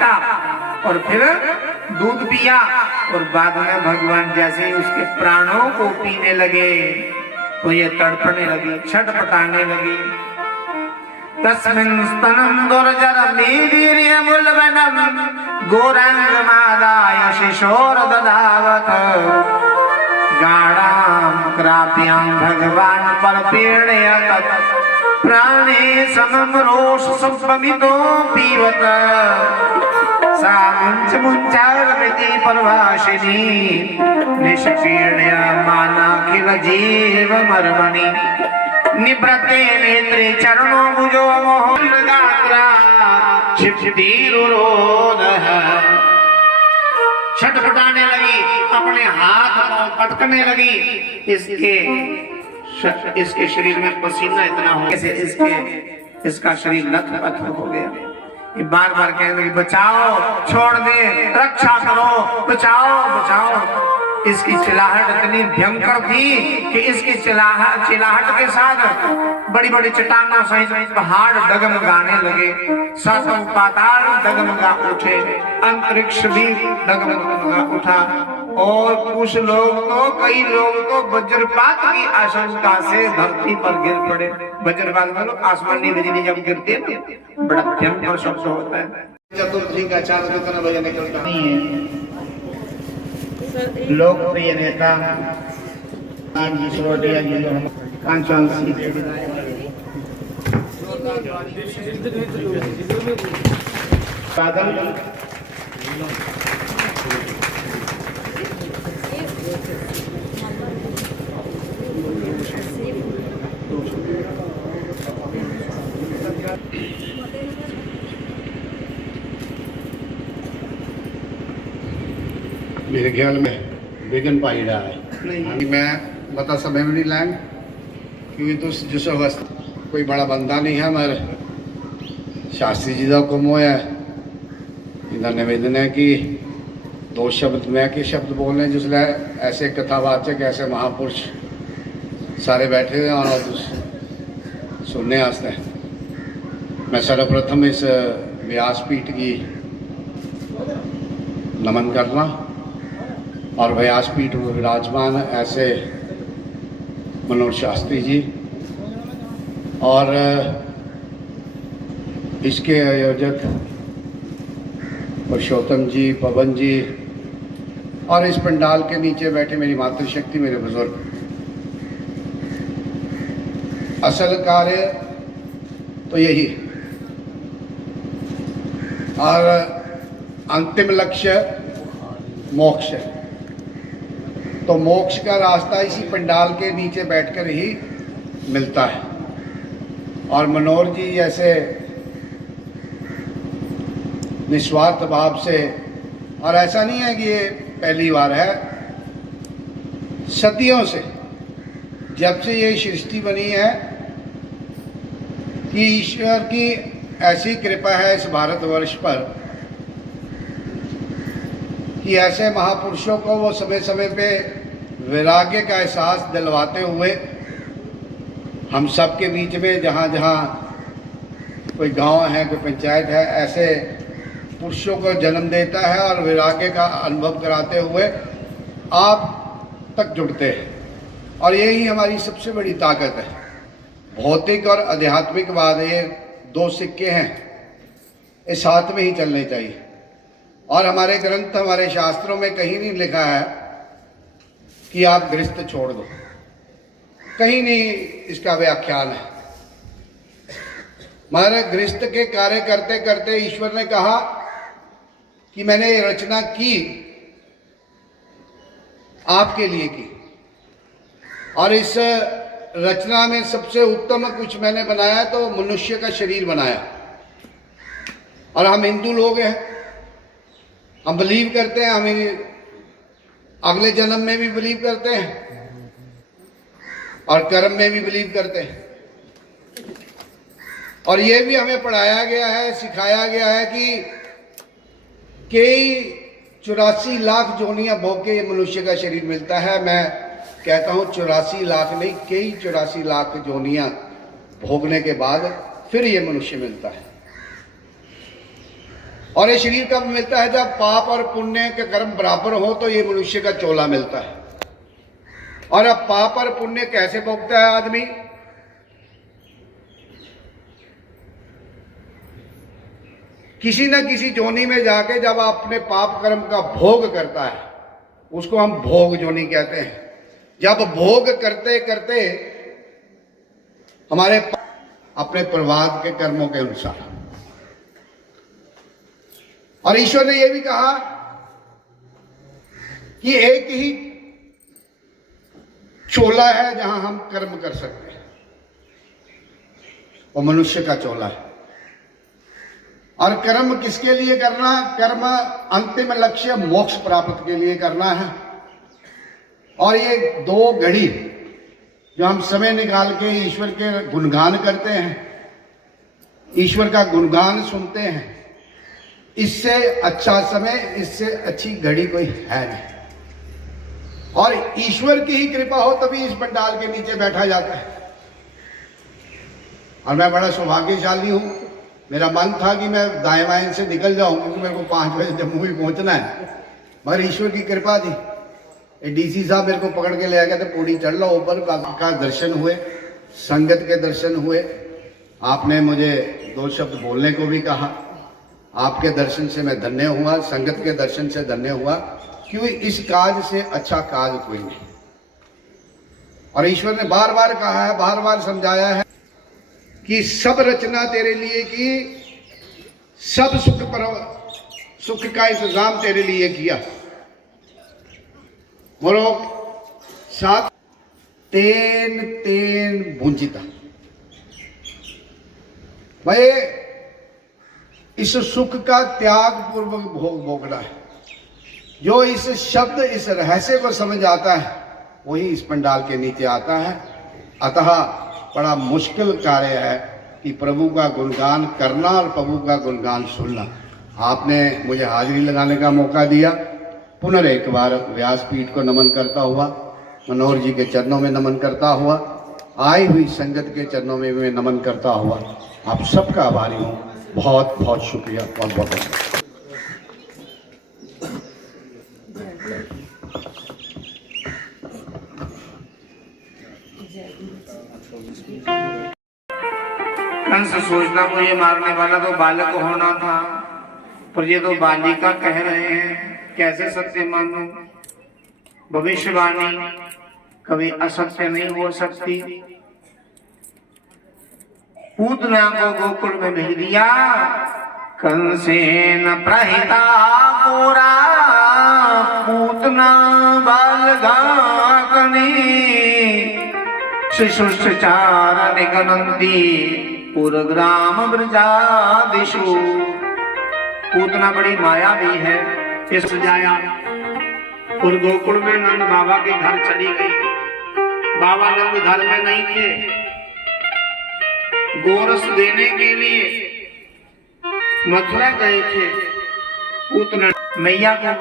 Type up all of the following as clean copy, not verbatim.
चाटा और फिर दूध पिया और बाद में भगवान जैसे ही उसके प्राणों को पीने लगे तो ये तड़पने लगी, छटपटाने लगी। तस्मिन् स्तनं दुर्जरमीवीर्यमुल्बनं गौरांगमादाय शिशोर्दधावत गाढां क्राप्यां भगवान् परपीडयत प्राणे समं रोषसंपमितो पीवत सा मुञ्चमुञ्चारमिति परभाषिणी निष्पीड्य मानाखिल जीवमर्मणि निवृत्ते नेत्रे चरणों भुजो मोहगात्रा क्षिप्तिरुरोधः। छटपटाने लगी, अपने हाथ पटकने लगी। इसके शरीर में पसीना इतना हो गया, इसका शरीर लथपथ हो गया। ये बार बार कहने लगी बचाओ, छोड़ दे, रक्षा करो, बचाओ बचाओ। इसकी चिल्लाहट इतनी भयंकर थी कि इसकी चिल्लाहट के साथ बड़ी बड़ी चट्टाना सहित पहाड़ डगमगाने लगे, सातों पाताल डगमगा उठे, अंतरिक्ष भी डगमगा उठा और कुछ लोग तो कई लोग तो वज्रपात की आशंका से धरती पर गिर पड़े। वज्रपात मतलब आसमानी बिजली जब गिरती है बड़ा भयंकर शब्द होता है। चतुर्थी का चांद कितना बजे निकलता नहीं है। लोकप्रिय नेता जी सोटिया जी कांचन बादल मेरे ख्याल में विघन पाई रहा है। नहीं मैं बता समय में नहीं लाएंगे क्योंकि तो जिस अवस्था कोई बड़ा बंदा नहीं है। हमारे शास्त्री जी का कुम होया इनका निवेदन है कि दो शब्द मैं के शब्द बोलने जिसले ऐसे कथावाचक ऐसे महापुरुष सारे बैठे हुए और सुनने वास्ते मैं सर्वप्रथम इस व्यासपीठ की नमन करना और व्यासपीठ में विराजमान ऐसे मनोज शास्त्री जी और इसके आयोजक पुरुषोत्तम जी, पवन जी और इस पंडाल के नीचे बैठे मेरी मातृशक्ति, मेरे बुजुर्ग। असल कार्य तो यही और अंतिम लक्ष्य मोक्ष है। तो मोक्ष का रास्ता इसी पंडाल के नीचे बैठकर ही मिलता है। और मनोहर जी जैसे निस्वार्थ भाव से, और ऐसा नहीं है कि ये पहली बार है, सदियों से जब से ये सृष्टि बनी है कि ईश्वर की ऐसी कृपा है इस भारतवर्ष पर कि ऐसे महापुरुषों को वो समय समय पे वैराग्य का एहसास दिलवाते हुए हम सब के बीच में जहाँ जहाँ कोई गांव है, कोई पंचायत है, ऐसे पुरुषों को जन्म देता है और वैराग्य का अनुभव कराते हुए आप तक जुड़ते हैं। और यही हमारी सबसे बड़ी ताकत है। भौतिक और आध्यात्मिकवाद ये दो सिक्के हैं, ये साथ में ही चलने चाहिए। और हमारे ग्रंथ, हमारे शास्त्रों में कहीं नहीं लिखा है कि आप गृहस्थ छोड़ दो, कहीं नहीं इसका व्याख्यान है। हमारे गृहस्थ के कार्य करते करते ईश्वर ने कहा कि मैंने ये रचना की आपके लिए की और इस रचना में सबसे उत्तम कुछ मैंने बनाया तो मनुष्य का शरीर बनाया। और हम हिंदू लोग हैं, हम बिलीव करते हैं, हमें अगले जन्म में भी बिलीव करते हैं और कर्म में भी बिलीव करते हैं। और ये भी हमें पढ़ाया गया है, सिखाया गया है कि कई 84 लाख जोनियां भोग के ये मनुष्य का शरीर मिलता है। मैं कहता हूँ 84 लाख नहीं, कई 84 लाख जोनियां भोगने के बाद फिर ये मनुष्य मिलता है। और ये शरीर कब मिलता है? जब पाप और पुण्य के कर्म बराबर हो तो ये मनुष्य का चोला मिलता है। और अब पाप और पुण्य कैसे भोगता है आदमी? किसी न किसी जोनी में जाके जब अपने पाप कर्म का भोग करता है, उसको हम भोग जोनी कहते हैं। जब भोग करते करते हमारे अपने प्रवाद के कर्मों के अनुसार, और ईश्वर ने यह भी कहा कि एक ही चोला है जहां हम कर्म कर सकते हैं, वो मनुष्य का चोला है। और कर्म किसके लिए करना? कर्म अंतिम लक्ष्य मोक्ष प्राप्त के लिए करना है। और ये 2 घड़ी जो हम समय निकाल के ईश्वर के गुणगान करते हैं, ईश्वर का गुणगान सुनते हैं, इससे अच्छा समय, इससे अच्छी घड़ी कोई है नहीं। और ईश्वर की ही कृपा हो तभी इस पंडाल के नीचे बैठा जाता है। और मैं बड़ा सौभाग्यशाली हूं। मेरा मन था कि मैं दाएं बाएं से निकल जाऊं, क्योंकि मेरे को 5 बजे जम्मू ही पहुंचना है, मगर ईश्वर की कृपा थी। डीसी साहब मेरे को पकड़ के ले आ गए थे, पौड़ी चढ़ लो ऊपर, का दर्शन हुए, संगत के दर्शन हुए। आपने मुझे 2 शब्द बोलने को भी कहा। आपके दर्शन से मैं धन्य हुआ, संगत के दर्शन से धन्य हुआ, क्योंकि इस काज से अच्छा काज कोई नहीं। और ईश्वर ने बार बार कहा है, बार बार समझाया है कि सब रचना तेरे लिए की, सब सुख का इंतजाम तेरे लिए किया। बोलो सात तेन तेन भूंजिता। भाई इस सुख का त्याग पूर्वक भोग भोगना है। जो इस शब्द, इस रहस्य को समझ आता है, वही इस पंडाल के नीचे आता है। अतः बड़ा मुश्किल कार्य है कि प्रभु का गुणगान करना और प्रभु का गुणगान सुनना। आपने मुझे हाजिरी लगाने का मौका दिया। पुनः एक बार व्यासपीठ को नमन करता हुआ, मनोहर जी के चरणों में नमन करता हुआ, आई हुई संगत के चरणों में मैं नमन करता हुआ आप सबका आभारी हूँ। बहुत बहुत शुक्रिया, बहुत बहुत कंस सोचता मुझे मारने वाला तो बालक होना था, पर ये तो बालिका कह रहे हैं, कैसे सत्य मानूं? भविष्यवाणी कभी असत्य नहीं हो सकती। पूतना को गोकुल में भेज दिया, कंसेन प्रहिता गोरा, पूतना बालगाकनी, शिशुश्चार निगनंती पुरग्राम ब्रजादिषु। पूतना बड़ी माया भी है, ये सजाया और गोकुल में नंद बाबा के घर चली गई। बाबा नंद घर में नहीं थे, गोरस देने के लिए मथुरा गए थे। पूतना मैया को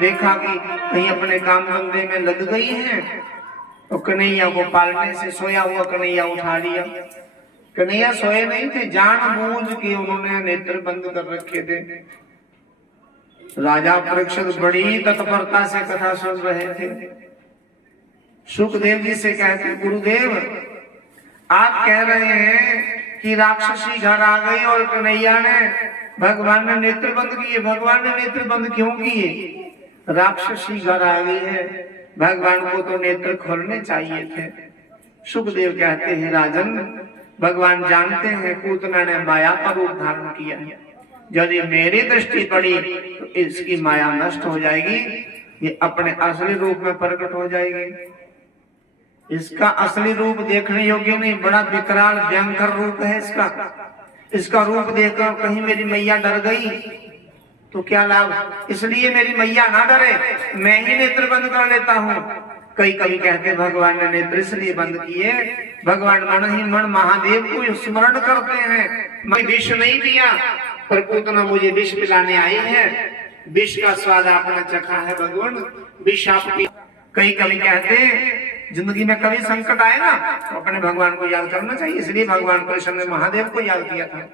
देखा कि कहीं अपने काम धंधे में लग गई है, तो कन्हैया को पालने से सोया हुआ कन्हैया उठा लिया। कन्हैया सोए नहीं थे, जानबूझ के उन्होंने नेत्र बंद कर रखे थे। राजा परीक्षित बड़ी तत्परता से कथा सुन रहे थे। सुखदेव जी से कहते, गुरुदेव आप कह रहे हैं कि राक्षसी घर आ गई और कन्हैया ने, भगवान ने नेत्र बंद किए। भगवान ने नेत्र बंद क्यों किए? राक्षसी घर आ गई है, भगवान को तो नेत्र खोलने चाहिए थे। सुखदेव कहते हैं, राजन भगवान जानते हैं पूतना ने माया का रूप धारण किया है। यदि मेरी दृष्टि पड़ी तो इसकी माया नष्ट हो जाएगी, ये अपने असली रूप में प्रकट हो जाएगी। इसका असली रूप देखने योग्य नहीं, बड़ा विकराल भयंकर रूप है इसका। इसका रूप देखकर कहीं मेरी मैया डर गई तो क्या लाभ? इसलिए मेरी मैया ना डरे, मैं ही नेत्र बंद कर लेता हूँ। कई कवि कहते भगवान ने नेत्र इसलिए बंद किए, भगवान मन ही मन महादेव को स्मरण करते हैं। मैं विष नहीं दिया, पर पूतना मुझे विष पिलाने आई है। विष का स्वाद आपने चखा है भगवान, विष आपकी। कई कवि कहते जिंदगी में कभी संकट आए ना तो अपने भगवान को याद करना चाहिए, इसलिए भगवान कृष्ण ने महादेव को याद किया था।